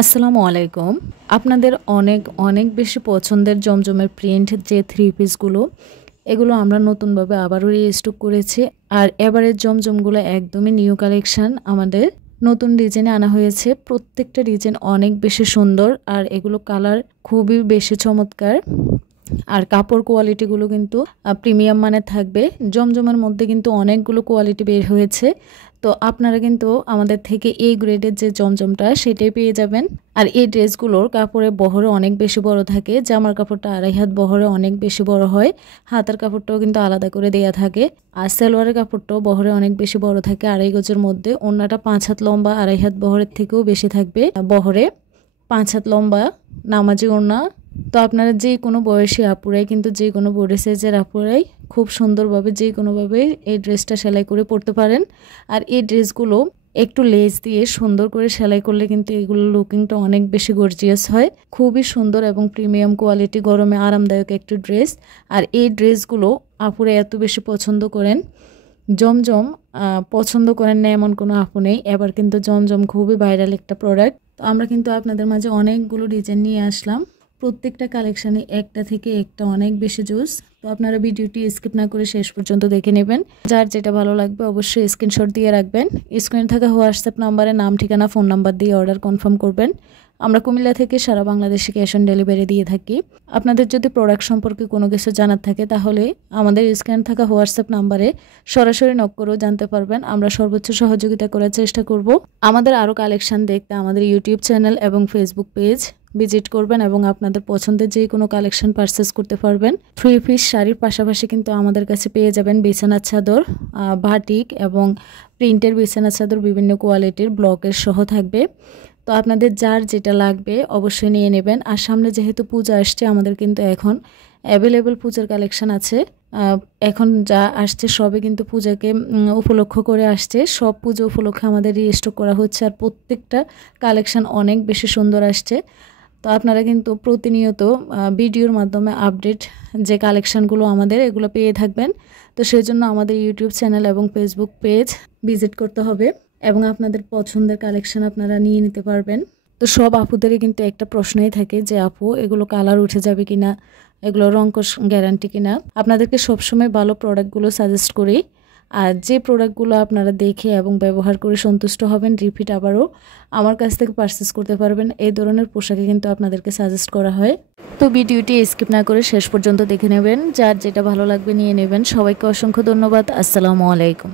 আসসালামু আলাইকুম। আপনাদের অনেক অনেক বেশি পছন্দের জমজমের প্রিন্ট যে থ্রি পিসগুলো, এগুলো আমরা নতুনভাবে আবারও রিস্টক করেছি। আর এবারের জমজমগুলো একদমই নিউ কালেকশন, আমাদের নতুন ডিজাইনে আনা হয়েছে। প্রত্যেকটা ডিজাইন অনেক বেশি সুন্দর, আর এগুলো কালার খুবই বেশি চমৎকার। আর কাপড় কোয়ালিটিগুলো কিন্তু প্রিমিয়াম মানের থাকবে। জমজমের মধ্যে কিন্তু অনেকগুলো কোয়ালিটি বের হয়েছে, তো আপনারা কিন্তু আমাদের থেকে এই গ্রেডের যে জমজমটা সেটাই পেয়ে যাবেন। আর এই ড্রেসগুলোর কাপড়ের বহরে অনেক বেশি বড় থাকে, জামার কাপড়টা 2.5 হাত বহরে অনেক বেশি বড় হয়, হাতের কাপড়টাও কিন্তু আলাদা করে দেয়া থাকে। আর সালোয়ারের কাপড়টাও বহরে অনেক বেশি বড় থাকে, 2.5 গজের মধ্যে। ওড়নাটা 5 হাত লম্বা, 2.5 হাত বহরের থেকেও বেশি থাকবে। বহরে 5 হাত লম্বা নামাজি ওড়না। তো আপনারা যে কোনো বয়সী আপুরাই কিন্তু যে কোনো বডি সাইজের আপুরাই খুব সুন্দরভাবে যে কোনোভাবে এই ড্রেসটা সেলাই করে পরতে পারেন। আর এই ড্রেসগুলো একটু লেস দিয়ে সুন্দর করে সেলাই করলে কিন্তু এগুলো লুকিংটা অনেক বেশি গর্জিয়াস হয়। খুবই সুন্দর এবং প্রিমিয়াম কোয়ালিটি, গরমে আরামদায়ক একটি ড্রেস। আর এই ড্রেসগুলো আপুরা এত বেশি পছন্দ করেন। জমজম পছন্দ করেন না এমন কোনো আপু নেই। এবার কিন্তু জমজম খুবই ভাইরাল একটা প্রোডাক্ট। তো আমরা কিন্তু আপনাদের মাঝে অনেকগুলো ডিজাইন নিয়ে আসলাম। প্রত্যেকটা কালেকশানে একটা থেকে একটা অনেক বেশি জোস। তো আপনারা ভিডিওটি স্কিপ না করে শেষ পর্যন্ত দেখে নেবেন। যার যেটা ভালো লাগবে অবশ্যই স্ক্রিনশট দিয়ে রাখবেন। স্ক্রিনে থাকা হোয়াটসঅ্যাপ নাম্বারে নাম, ঠিকানা, ফোন নাম্বার দিয়ে অর্ডার কনফার্ম করবেন। আমরা কুমিল্লা থেকে সারা বাংলাদেশে ক্যাশ অন ডেলিভারি দিয়ে থাকি। আপনাদের যদি প্রোডাক্ট সম্পর্কে কোনো কিছু জানার থাকে তাহলে আমাদের স্ক্রিনে থাকা হোয়াটসঅ্যাপ নাম্বারে সরাসরি নক করেও জানতে পারবেন। আমরা সর্বোচ্চ সহযোগিতা করার চেষ্টা করব। আমাদের আরও কালেকশন দেখতে আমাদের ইউটিউব চ্যানেল এবং ফেসবুক পেজ ভিজিট করবেন এবং আপনাদের পছন্দের যে কোনো কালেকশন পারচেস করতে পারবেন। থ্রি পিস শাড়ির পাশাপাশি কিন্তু আমাদের কাছে পেয়ে যাবেন বিছানার চাদর, বাটিক এবং প্রিন্টের বিছানার চাদর বিভিন্ন কোয়ালিটির ব্লকের সহ থাকবে। তো আপনাদের যার যেটা লাগবে অবশ্যই নিয়ে নেবেন। আর সামনে যেহেতু পূজা আসছে, আমাদের কিন্তু এখন অ্যাভেলেবেল পূজার কালেকশন আছে। এখন যা আসছে সবে কিন্তু পূজাকে উপলক্ষ করে আসছে। সব পুজো উপলক্ষে আমাদের রিস্টক করা হচ্ছে, আর প্রত্যেকটা কালেকশন অনেক বেশি সুন্দর আসছে। তো আপনারা কিন্তু প্রতিনিয়ত ভিডিওর মাধ্যমে আপডেট যে কালেকশানগুলো আমাদের এগুলো পেয়ে থাকবেন। তো সেই জন্য আমাদের ইউটিউব চ্যানেল এবং ফেসবুক পেজ ভিজিট করতে হবে এবং আপনাদের পছন্দের কালেকশান আপনারা নিয়ে নিতে পারবেন। তো সব আপুদেরই কিন্তু একটা প্রশ্নই থাকে যে আপু এগুলো কালার উঠে যাবে কিনা, এগুলো রঙকশ গ্যারান্টি কিনা। আপনাদেরকে সবসময় ভালো প্রোডাক্টগুলো সাজেস্ট করি। আর যে প্রোডাক্টগুলো আপনারা দেখে এবং ব্যবহার করে সন্তুষ্ট হবেন, রিপিট আবারও আমার কাছ থেকে পারচেস করতে পারবেন। এই ধরনের পোশাকে কিন্তু আপনাদেরকে সাজেস্ট করা হয়। তো ভিডিওটি স্কিপ না করে শেষ পর্যন্ত দেখে নেবেন। যার যেটা ভালো লাগবে নিয়ে নেবেন। সবাইকে অসংখ্য ধন্যবাদ। আসসালামু আলাইকুম।